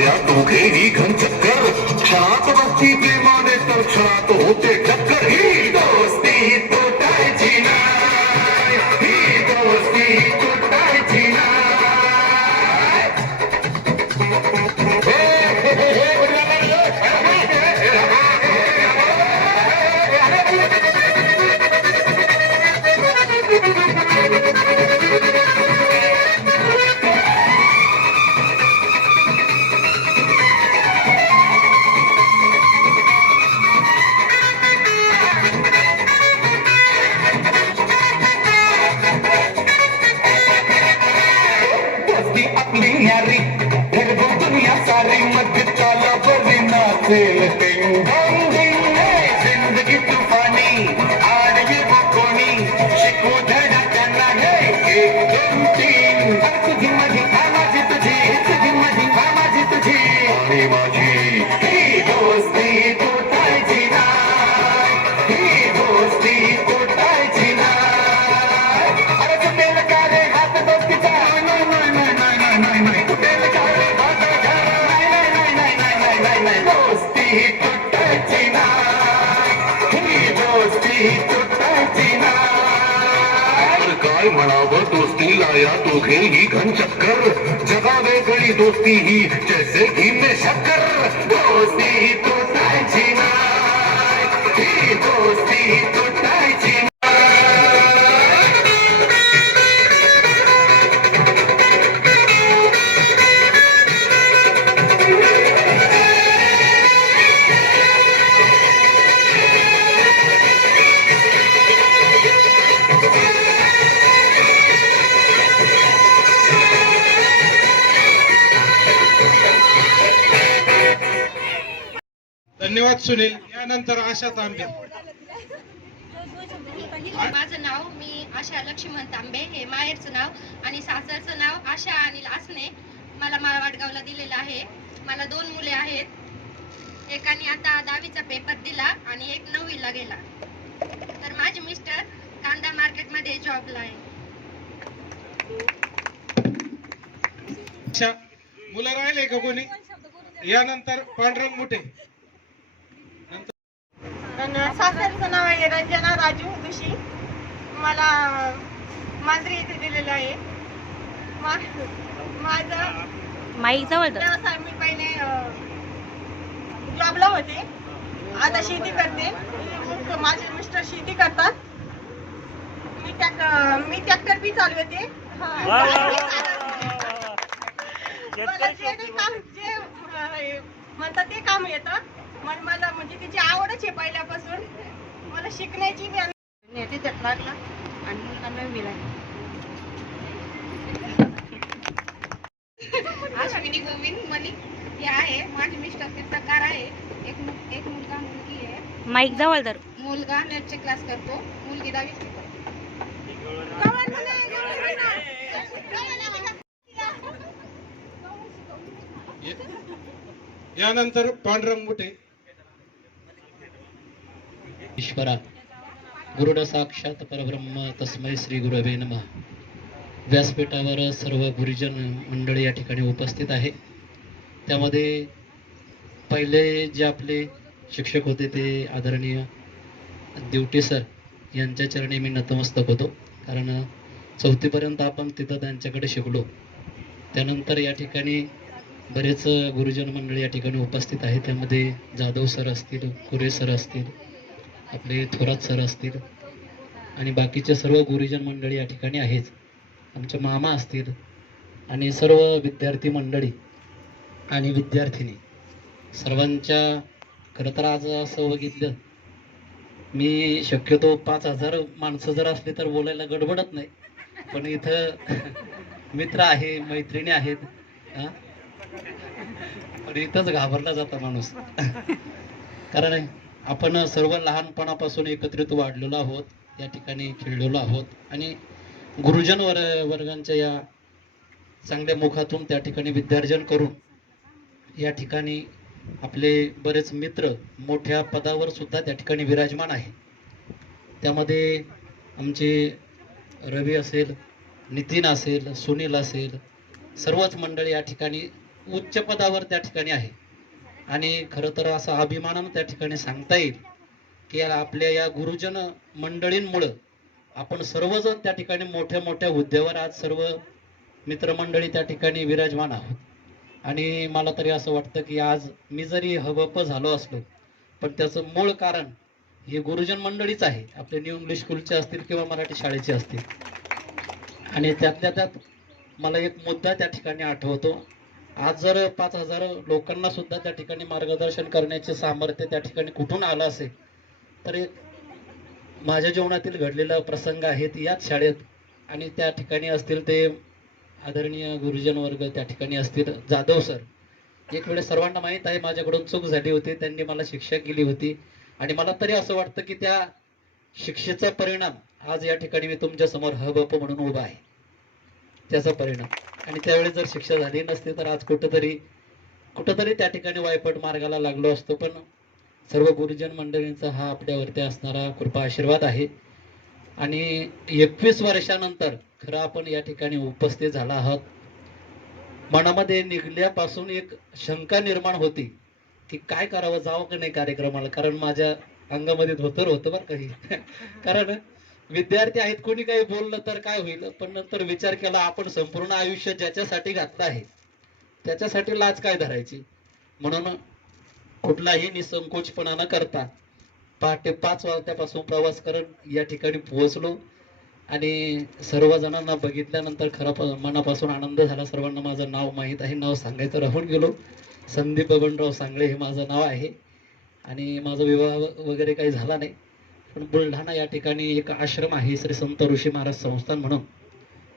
या दोघेही घन चक्कर क्षणात बसती प्रेमाने तर क्षणात होते टक्कर ही म्हणावं दोस्तीला या दोघेही घन चक्कर. जगा वेगळी दोस्ती ही जैसे घी में शक्कर. दोस्ती ही नाही धन्यवाद सुनील. यानंतर आशा तांबे. माझं नाव मी आशा लक्ष्मण तांबे हे माहेरचं नाव आणि सासरचं नाव आशा अनिल आसने मला माळवाडगावला दिलेलं आहे. मला दोन मुले आहेत. एकाने आता दहावीचा पेपर दिला आणि एक नववीला गेला. तर माझे मिस्टर कांदा मार्केटमध्ये जॉबला आहे. मुलं राहिले का कोणी? यानंतर पांडुरंग मुठे सासरचं नाव आहे रंजना राजू जोशी मला मांजरी इथे दिलेलं आहे. मा- माझं माईक जवळ. व्यवसाय मी पहिले जॉबला होते. आता शेती करते. मग माझे मिस्टर शेती करतात. मी ट्रॅक्टर मी ट्रॅक्टर बी चालवते मला जे नाही काम जे अं, म्हणतात ते काम येतं. मग मला म्हणजे तिची आवडच आहे पहिल्यापासून. मला शिकण्याची तिथं लागला आणि मुलगा नववीला अश्विनी गोविंद मलिक हे आहे माझे मिस्टर चित्रकार आहे. एक एक मुलगा मुलगी आहे. माईक जवळ धर. मुलगा नेटचे क्लास करतो मुलगी शिकते यानंतर पांडुरंग मुठे. ईश्वरा गुरुड साक्षात परब्रह्म तस्मै श्री गुरवे नम. व्यासपीठावर सर्व गुरुजन मंडळी या ठिकाणी उपस्थित आहे. त्यामध्ये पहिले जे आपले शिक्षक होते ते आदरणीय दिवटे सर यांच्या चरणी मी नतमस्तक होतो. कारण चौथीपर्यंत आपण तिथं त्यांच्याकडे शिकलो. त्यानंतर या ठिकाणी बरेच गुरुजन मंडळी या ठिकाणी उपस्थित आहे त्यामध्ये जाधव सर असतील कुरे सर असतील आपले थोरात सर असतील आणि बाकीचे सर्व गुरुजन मंडळी या ठिकाणी आहेच. आमचे मामा असतील आणि सर्व विद्यार्थी मंडळी आणि विद्यार्थिनी. सर्वांच्या खरं तर आज असं हो बघितलं मी शक्यतो पाच हजार माणसं जर असली तर बोलायला गडबडत नाही. पण इथं मित्र आहे मैत्रिणी आहेत पण इथंच घाबरला जाता माणूस. कारण आपण सर्व लहानपणापासून एकत्रित वाढलेलो आहोत या ठिकाणी खेळलेलो आहोत आणि गुरुजन वर वर्गांच्या या चांगल्या मुखातून त्या ठिकाणी विद्यार्जन करून या ठिकाणी आपले बरेच मित्र मोठ्या पदावर सुद्धा त्या ठिकाणी विराजमान आहे. त्यामध्ये आमचे रवी असेल नितीन असेल सुनील असेल सर्वच मंडळ या ठिकाणी उच्च पदावर त्या ठिकाणी आहे. आणि खरं तर असं अभिमानानं त्या ठिकाणी सांगता येईल की आपल्या या गुरुजन मंडळींमुळं आपण सर्वजण त्या ठिकाणी मोठ्या मोठ्या हुद्द्यावर आज सर्व मित्रमंडळी त्या ठिकाणी विराजमान आहोत. आणि मला तरी असं वाटतं की आज मी जरी हबप झालो असलो पण त्याचं मूळ कारण हे गुरुजन मंडळीच आहे. आपले न्यू इंग्लिश स्कूलचे असतील किंवा मराठी शाळेचे असतील. आणि त्यातल्या त्यात मला एक मुद्दा त्या ठिकाणी आठवतो. आज जर पाच हजार लोकांना सुद्धा त्या ठिकाणी मार्गदर्शन करण्याचे सामर्थ्य त्या ठिकाणी कुठून आलं असेल तर एक माझ्या जीवनातील घडलेला प्रसंग आहेत याच शाळेत. आणि त्या ठिकाणी असतील ते आदरणीय गुरुजन वर्ग त्या ठिकाणी असतील जाधव सर. एक वेळेस सर्वांना माहीत आहे माझ्याकडून चूक झाली होती त्यांनी मला शिक्षा केली होती. आणि मला तरी असं वाटतं की त्या शिक्षेचा परिणाम आज या ठिकाणी मी तुमच्यासमोर हबप म्हणून उभा आहे. त्याचा परिणाम. आणि त्यावेळी जर शिक्षा झाली नसती तर आज कुठंतरी कुठंतरी त्या ठिकाणी वायपट मार्गाला लागलो असतो. पण सर्व गुरुजन मंडळींचा हा आपल्यावरती असणारा कृपा आशीर्वाद आहे. आणि एकवीस वर्षानंतर खरं आपण या ठिकाणी उपस्थित झाला आहोत. मनामध्ये निघल्यापासून एक शंका निर्माण होती की काय करावं जावं का नाही कार्यक्रमाला? कारण माझ्या अंगामध्ये धोतर होतं बरं काही कारण विद्यार्थी आहेत कोणी काही बोललं तर काय होईल? पण नंतर विचार केला आपण संपूर्ण आयुष्य ज्याच्यासाठी घातलं आहे त्याच्यासाठी लाज काय धरायची? म्हणून कुठलाही निसंकोचपणा न करता पहाटे पाच वाजल्यापासून प्रवास करत या ठिकाणी पोहोचलो. आणि सर्व जणांना बघितल्यानंतर खरा प- मनापासून आनंद झाला. सर्वांना माझं नाव माहीत आहे नाव सांगायचं राहून गेलो. संदीप बबनराव सांगळे हे माझं नाव आहे. आणि माझा विवाह वगैरे काही झाला नाही. पण बुलढाणा या ठिकाणी एक आश्रम आहे श्री संत ऋषी महाराज संस्थान म्हणून.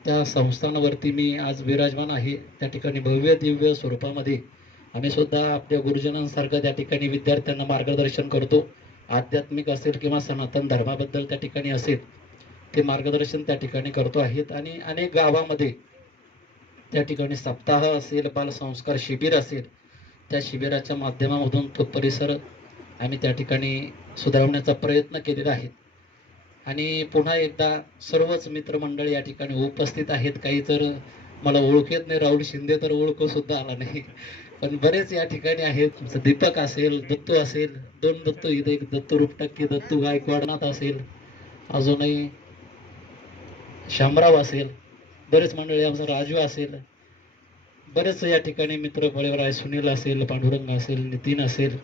त्या संस्थानावरती मी आज विराजमान आहे. त्या ठिकाणी भव्य दिव्य स्वरूपामध्ये आम्ही सुद्धा आपल्या गुरुजनांसारखं त्या ठिकाणी विद्यार्थ्यांना मार्गदर्शन करतो. आध्यात्मिक असेल किंवा सनातन धर्माबद्दल त्या ठिकाणी असेल ते मार्गदर्शन त्या ठिकाणी करतो आहेत. आणि अनेक गावामध्ये त्या ठिकाणी सप्ताह असेल बालसंस्कार शिबिर असेल त्या शिबिराच्या माध्यमामधून तो परिसर आम्ही त्या ठिकाणी सुधारवण्याचा प्रयत्न केलेला आहे. आणि पुन्हा एकदा सर्वच मित्रमंडळी या ठिकाणी उपस्थित आहेत. काही तर मला ओळखेत नाही. राहुल शिंदे तर ओळखू सुद्धा आला नाही. पण बरेच या ठिकाणी आहेत. आमचं दीपक असेल दत्तू असेल दोन दत्तू इथे एक दत्तू रुपटक्के दत्तू गायकवाडनाथ असेल अजूनही शामराव असेल बरेच मंडळी आमचं राजू असेल बरेच या ठिकाणी मित्र परिवार आहे. सुनील असेल पांडुरंग असेल नितीन असेल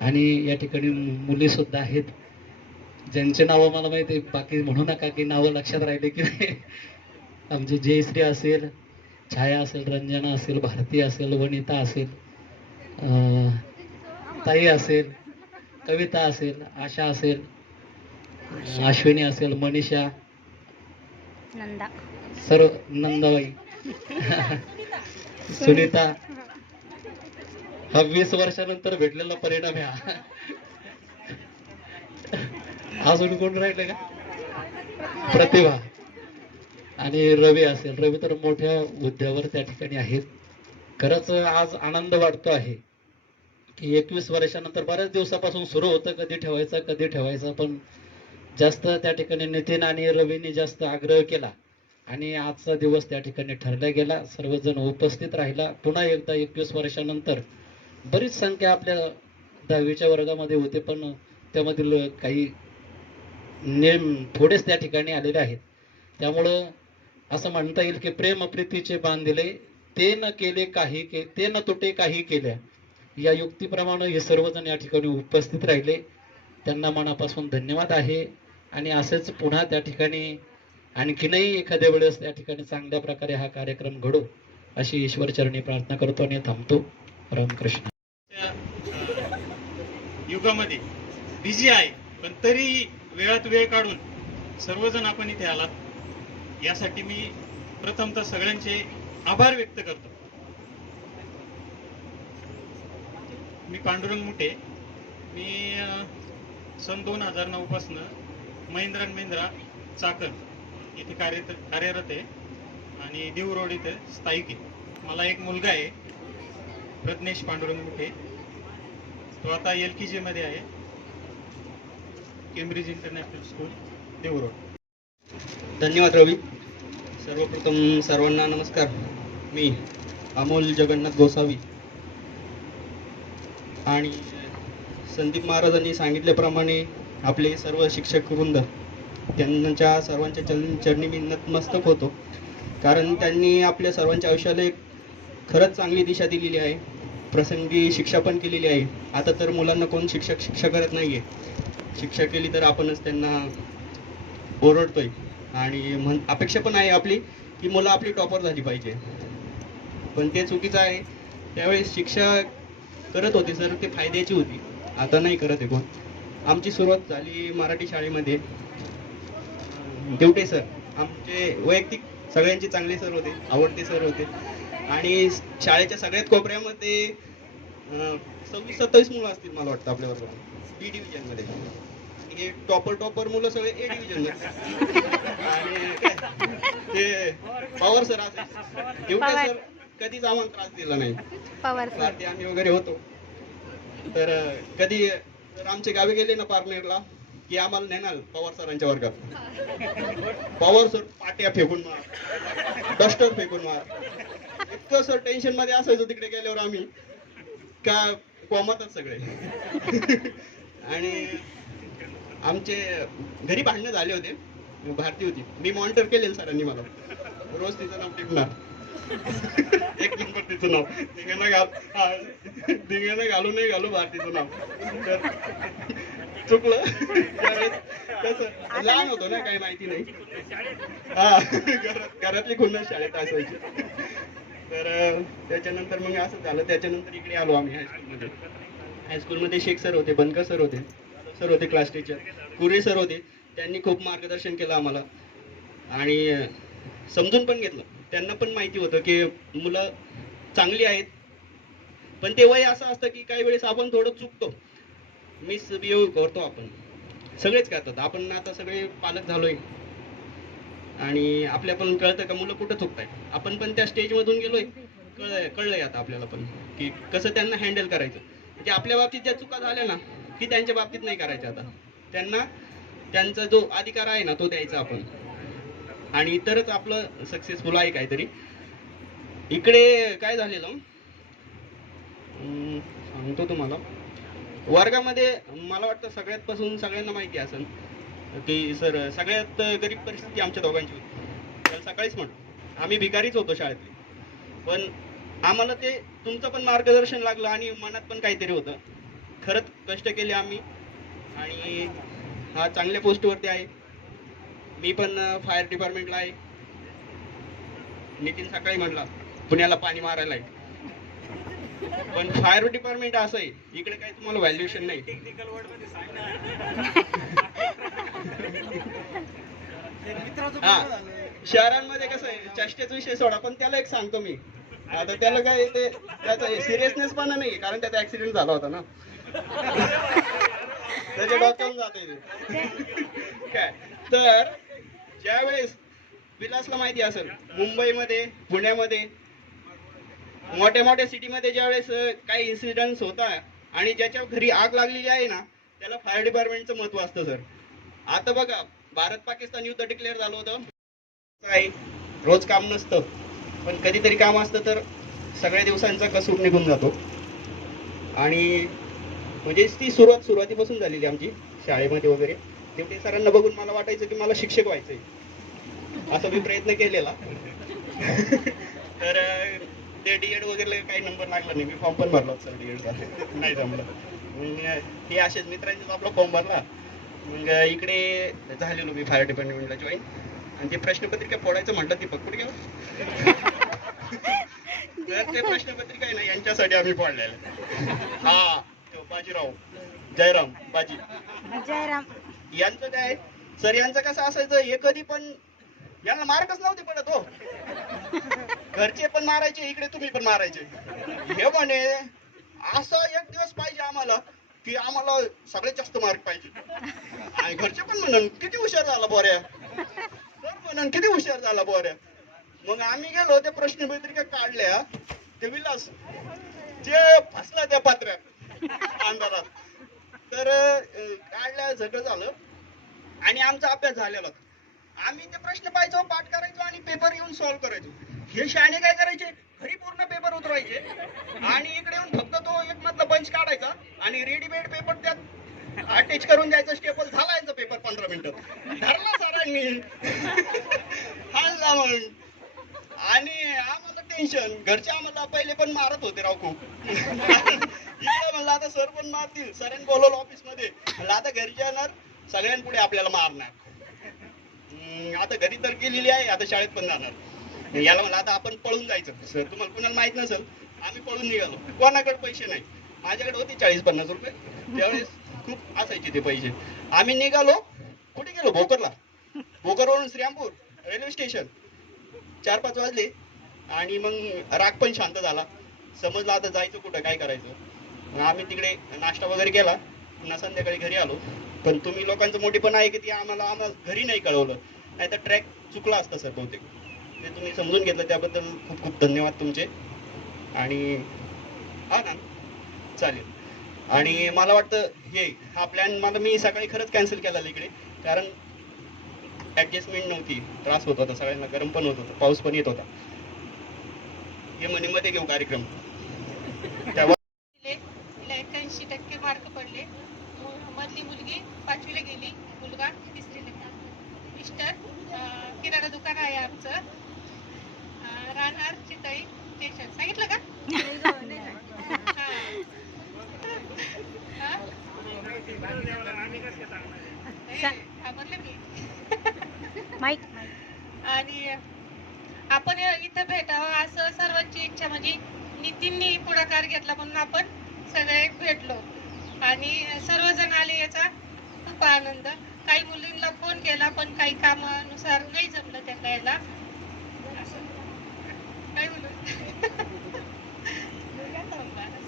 आणि या ठिकाणी मुली सुद्धा आहेत. ज्यांचे नावं मला माहिती आहे, बाकी म्हणू नका की नावं लक्षात राहिले की नाही. आमचे जयश्री असेल छाया असेल रंजना असेल भारती असेल वनिता असेल ताई असेल कविता असेल आशा असेल अश्विनी असेल मनीषा नंदा. सर्व नंदाबाई. सुनीता. हा वीस वर्षानंतर भेटलेला परिणाम आहे हा. अजून कोण राहिले का? प्रतिभा. आणि रवी असेल. रवी तर मोठ्या हुद्द्यावर त्या ठिकाणी आहेत. खरंच आज आनंद वाटतो आहे की एकवीस वर्षानंतर बऱ्याच दिवसापासून सुरू होतं. कधी ठेवायचं कधी ठेवायचं. पण जास्त त्या ठिकाणी नितीन आणि रवीने जास्त आग्रह केला. आणि आजचा दिवस त्या ठिकाणी ठरला गेला. सर्वजण उपस्थित राहिला. पुन्हा एकदा एकवीस वर्षानंतर बरीच संख्या आपल्या दहावीच्या वर्गामध्ये होते पण त्यामधील काही नेम थोडेच त्या ठिकाणी आलेले आहेत. त्यामुळं असं म्हणता येईल की प्रेम प्रीतीचे बांधिले ते न केले काही के ते न तुटे काही केल्या. या युक्तीप्रमाणे हे सर्वजण या ठिकाणी उपस्थित राहिले. त्यांना मनापासून धन्यवाद आहे. आणि असंच पुन्हा त्या ठिकाणी आणखीनही एखाद्या वेळेस त्या ठिकाणी चांगल्या प्रकारे हा कार्यक्रम घडो अशी ईश्वरचरणी प्रार्थना करतो आणि थांबतो. रामकृष्ण. युगामध्ये. बिझी आहे पण तरी वेळात वेळ काढून सर्वजण आपण इथे आलात. यासाठी मी प्रथमतः सगळ्यांचे आभार व्यक्त करतो. मी पांडुरंग मुठे मी सन दोन हजार नऊपासून महिंद्रा अँड महिंद्रा चाकण इथे कार्य कार्यरत आहे आणि देव रोड इथे स्थायिक आहे. मला एक मुलगा आहे प्रज्ञेश पांडुरंग मुठे तो आता एल के जी मध्ये आहे. केम्ब्रिज इंटरनॅशनल स्कूल देवरोड धन्यवाद रवी. सर्वप्रथम सर्वांना नमस्कार. मी अमोल जगन्नाथ गोसावी. आणि संदीप महाराजांनी सांगितल्याप्रमाणे आपले सर्व शिक्षक वृंद त्यांच्या सर्वांच्या चरण चरणी मी नतमस्तक होतो. कारण त्यांनी आपल्या सर्वांच्या आयुष्याला एक खरंच चांगली दिशा दिलेली आहे. प्रसंगी शिक्षा पण केलेली आहे. आता तर मुलांना कोण शिक्षक शिक्षा करत नाही आहे शिक्षा केली तर आपणच त्यांना ओरडतोय. आणि म्हण अपेक्षा पण आहे आपली की मुलं आपली टॉपर झाली पाहिजे. पण ते चुकीचं आहे. त्यावेळेस शिक्षा करत होते सर ते फायद्याची होती. आता नाही करत आहे कोण. आमची सुरुवात झाली मराठी शाळेमध्ये. देवटे सर आमचे वैयक्तिक सगळ्यांचे चांगले सर होते आवडते सर होते. आणि शाळेच्या सगळ्यात कोपऱ्यामध्ये सव्वीस सत्तावीस मुलं असतील मला वाटतं आपल्या बरोबर बी डिव्हिजनमध्ये. हे टॉपर टॉपर मुलं सगळे ए डिव्हिजन आणि ते पवार सर असे. देवटे सर कधीच आम्हाला त्रास दिला नाही. पवार पार्टी आम्ही वगैरे होतो. तर कधी जर आमच्या गावी गेले ना पारनेरला की आम्हाला नेणार पवार सरांच्या वर्गात. पवार सर पाट्या फेकून मार. डस्टर फेकून मार. इतकं सर टेन्शनमध्ये असायचो तिकडे गेल्यावर आम्ही. का कोमातच सगळे. आणि आमचे घरी भांडणं झाले होते. भारती होती. मी मॉनिटर केलेलं सरांनी मला. रोज तिचं नाव टिपणार. एक नंबर तिचं नाव. दिघ्यानं घाल. हा, घालू नाही घालू भारतीचं नाव. तर चुकलं. कसं लहान होतो ना काही माहिती नाही. हा. घरात घरातली खुन्नस शाळेत असायची. तर त्याच्यानंतर मग असं झालं. त्याच्यानंतर इकडे आलो आम्ही हायस्कूलमध्ये हायस्कूलमध्ये शेख सर होते बनकर सर होते. सर होते क्लास टीचर कुरे सर होते. त्यांनी खूप मार्गदर्शन केलं आम्हाला. आणि समजून पण घेतलं. त्यांना पण माहिती होतं की मुलं चांगली आहेत. पण ते वय असं असतं की काही वेळेस आपण थोडं चुकतो. मिसबिहेव करतो आपण. सगळेच करतात. आपण आता सगळे पालक झालोय. आणि आपल्या पण कळतं का मुलं कुठं चुकताय आपण पण त्या स्टेजमधून गेलोय. कळलंय कळलंय आता आपल्याला पण की कसं त्यांना हँडल करायचं. म्हणजे आपल्या बाबतीत ज्या चुका झाल्या ना की त्यांच्या बाबतीत नाही करायच्या आता. त्यांना त्यांचा जो अधिकार आहे ना तो द्यायचा आपण. आणि तरच आपलं सक्सेसफुल आहे काहीतरी. इकडे काय झालेलं? सांगतो तुम्हाला. वर्गामध्ये मला वाटतं सगळ्यात पासून सगळ्यांना माहिती असेल की सर सगळ्यात गरीब परिस्थिती आमच्या दोघांची होती. त्याला सकाळीच म्हणतो आम्ही भिकारीच होतो शाळेतले. पण आम्हाला ते तुमचं पण मार्गदर्शन लागलं आणि मनात पण काहीतरी होतं. खरंच कष्ट केले आम्ही. आणि हा चांगल्या पोस्टवरती आहे. मी पण फायर डिपार्टमेंटला आहे. नितीन सकाळी म्हणला पुण्याला पाणी मारायला आहे. पण फायर डिपार्टमेंट असं आहे इकडे काही तुम्हाला व्हॅल्युएशन नाही. हा. शहरांमध्ये कसं आहे चष्टेचा विषय सोडा पण त्याला एक सांगतो मी. आता त्याला काय ते त्याचा सिरियसनेस पण नाही कारण त्याचा ऍक्सिडेंट झाला होता ना. त्याच्या डॉक्टर जात काय? तर ज्यावेळेस विलासला माहिती असेल मुंबईमध्ये पुण्यामध्ये मोठ्या मोठ्या सिटीमध्ये ज्यावेळेस काही इन्सिडेंट्स होता आणि ज्याच्या घरी आग लागलेली आहे ना त्याला फायर डिपार्टमेंटचं महत्त्व असतं सर आता बघा भारत पाकिस्तान युद्ध डिक्लेअर झालं होतं. काय? रोज काम नसतं. पण कधीतरी काम असतं तर सगळ्या दिवसांचा कसूर निघून जातो. आणि म्हणजे ती सुरुवात सुरुवातीपासून झालेली आमची शाळेमध्ये वगैरे. तेवढे सरांना बघून मला वाटायचं की मला शिक्षक व्हायचंय. असा मी प्रयत्न केलेला. तर ते डीएड वगैरे काही नंबर लागला नाही. मी फॉर्म पण भरला होता सर डीएडचा नाही जमलं. मग हे असेच मित्रांनीच आपला फॉर्म भरला मग इकडे झालेलो मी फायर डिपार्टमेंटला जॉईन आणि ते प्रश्नपत्रिका फोडायचं म्हटलं ती पकडून गेलं? तर ते प्रश्नपत्रिका आहे ना यांच्यासाठी आम्ही फोडलेलं. हा बाजीराव जयराम बाजी. जयराम. यांचं काय सर यांचं कसं असायचं? हे कधी पण यांना मार्कच नव्हते पडत हो. घरचे पण मारायचे इकडे तुम्ही पण मारायचे. हे म्हणे असं एक दिवस पाहिजे आम्हाला की आम्हाला सगळ्यात जास्त मार्क पाहिजे. आणि घरचे पण म्हणून किती हुशार झाला बोऱ्या. सर म्हणून किती हुशार झाला बोऱ्या. मग आम्ही गेलो त्या प्रश्नपत्रिका काढल्या ते विलास जे फसला त्या पात्र्यात अंधारात. तर काढल्या झगड सगळं झालं. आणि आमचा अभ्यास झालेला आम्ही ते प्रश्न पाहायचो पाठ करायचो आणि पेपर येऊन सॉल्व्ह करायचो. हे शहाणे काय करायचे? घरी पूर्ण पेपर उतरवायचे. आणि इकडे येऊन फक्त तो एक मधला बंच काढायचा आणि रेडीमेड पेपर त्यात अटॅच करून द्यायचा. स्टेपल झाला यांचा पेपर पंधरा मिनिट. धरला सरांनी. हल्ला मग. आणि आम्हाला टेन्शन घरचे आम्हाला पहिले पण मारत होते राव खूप. इकडे म्हणलं आता सर पण मारतील. सरांनी बोलवलं ऑफिसमध्ये. म्हणलं आता घरी जाणार सगळ्यांपुढे आपल्याला मारणार. हम्म, आता घरी तर गेलेली आहे आता शाळेत पण जाणार. याला म्हणलं आता आपण पळून जायचं. सर तुम्हाला कुणाला माहीत नसेल आम्ही पळून निघालो. कोणाकडे पैसे नाही. माझ्याकडे होते चाळीस पन्नास रुपये. त्यावेळेस खूप असायचे ते पैसे. आम्ही निघालो. कुठे गेलो? भोकरला. भोकरवरून श्रीरामपूर रेल्वे स्टेशन. चार पाच वाजले. आणि मग राग पण शांत झाला. समजला आता जायचं कुठं काय करायचं. आम्ही तिकडे नाश्ता वगैरे केला. पुन्हा संध्याकाळी घरी आलो. पण तुम्ही लोकांचं मोठी पण आहे की ते आम्हाला आम्हाला घरी नाही कळवलं. नाही तर ट्रॅक चुकला असता सर बहुतेक. ते तुम्ही समजून घेतलं त्याबद्दल खूप खूप धन्यवाद तुमचे. आणि हा ना चालेल. आणि मला वाटतं हे हा प्लॅन मला मी सकाळी खरंच कॅन्सल केला इकडे. कारण ॲडजस्टमेंट नव्हती. त्रास होत होता सगळ्यांना गरम पण होत होता पाऊस पण येत होता. हे म्हणे मध्ये घेऊ कार्यक्रम. तेव्हा तिला एक्क्याऐंशी टक्के मार्क पडले. मधली मुलगी पाचवीला गेली मुलगा तिसरीला. मिस्टर किराणा दुकान आहे आमचं. राहणार चितळी स्टेशन सांगितलं का? म्हणलं मी. माईक. आणि आपण इथं भेटावं असं सर्वांची इच्छा म्हणजे नितीननी पुढाकार घेतला म्हणून आपण सगळे भेटलो. आणि सर्वजण आले याचा खूप आनंद. काही मुलींना फोन केला पण काही कामानुसार नाही जमलं त्यांना यायला.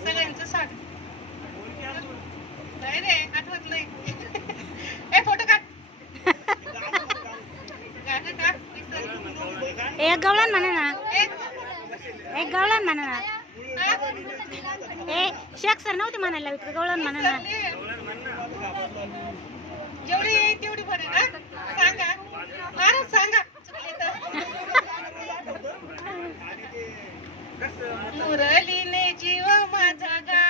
सगळ्यांचं स्वागत. नाही रे आठवत नाही ए फोटो काढ. गाणं काढ विसरलो. एक गवळण म्हणा ना. एक गवळण म्हणा ना. हा? ए शेख सर नव्हते म्हणायला इतकं गवळण म्हणा ना. जेवढी येईल तेवढी बरे ना. सांगा. महाराज सांगा. मुरलीने जीव माझा गा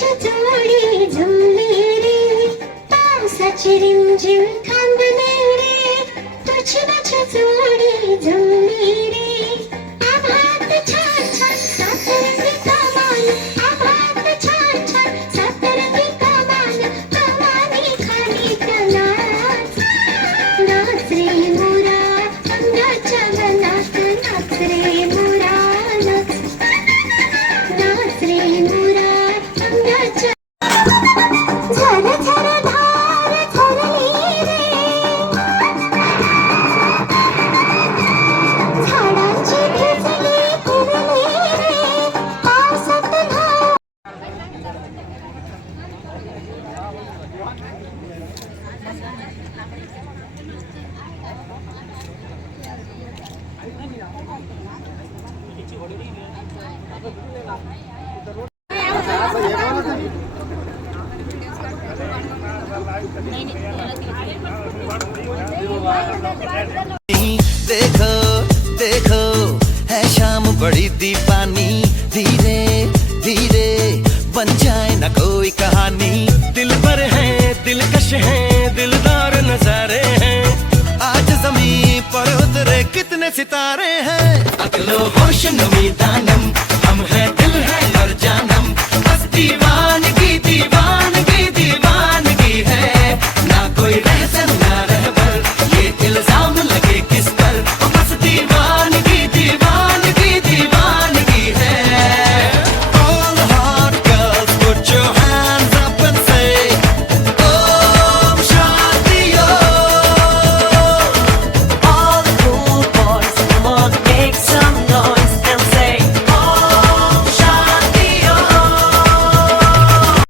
जोडी जमली रे पावसाची रिमझिम थांबली रे तुझी माझी जोडी जमली रे सितारे हैं। अगलो होश नमी